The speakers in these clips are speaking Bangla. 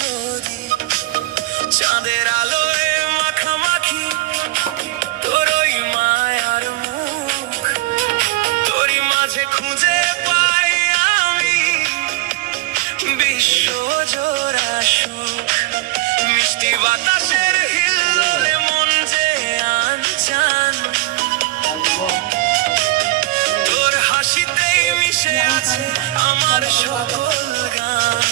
যদি চাঁদের আলোয় মাখামাখি তোর ওই মায়ার মুখ, তোরই মাঝে খুঁজে পাই আমি বিশ্ব জোড়া সুখ। মিষ্টি বাতাসের হিল্লোলে মন যে আনচান, তোর হাসিতেই মিশে আছে আমার সকল গান।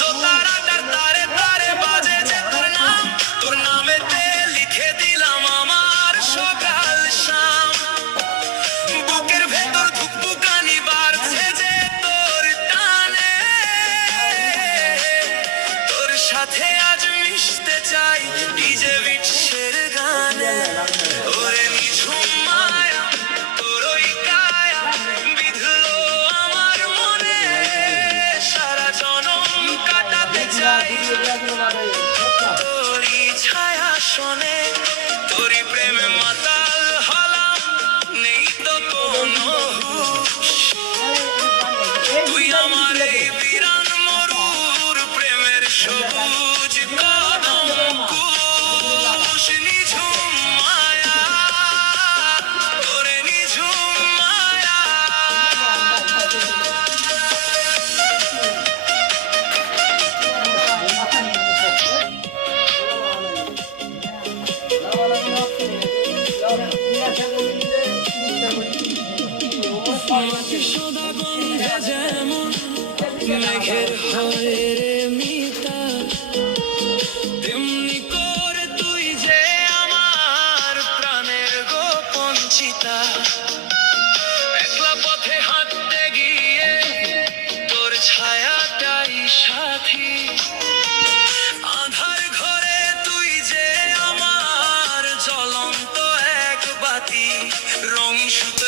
দোতারাটার তারে তারে বাজে যে তোর নাম, তোর নামেতে লিখে দিলাম আমার সকাল শাম। বুকের ভেতর ধুকপুকানি বাড়ছে যে তোর টানে, তোর সাথে আজ মিশতে চাই ডিজে বিটসের গানে। ওরে নিঝুম মায়া তোর ওই কায়া বিধলো আমার মনে, সারা জনম কাটাতে চাই তোরই ছায়া শোনে। তোরই প্রেমে মাতাল হলাম, নেই তো কোনো হুঁশ। তুই আমার এই বিরান মরুর প্রেমের সবুজ কদম কুশ। নিঝুম মায়া তোরে নিঝুম মায়া। সদা গন্ধে যেমন মেঘের হয় রে মিতা, তেমনি করে তুই যে আমার প্রাণের গোপন চিতা। একলা পথে হাঁটতে গিয়ে তোর ছায়াটাই সাথী, আধার ঘরে তুই যে আমার জ্বলন্ত এক বাতি। রং সুতো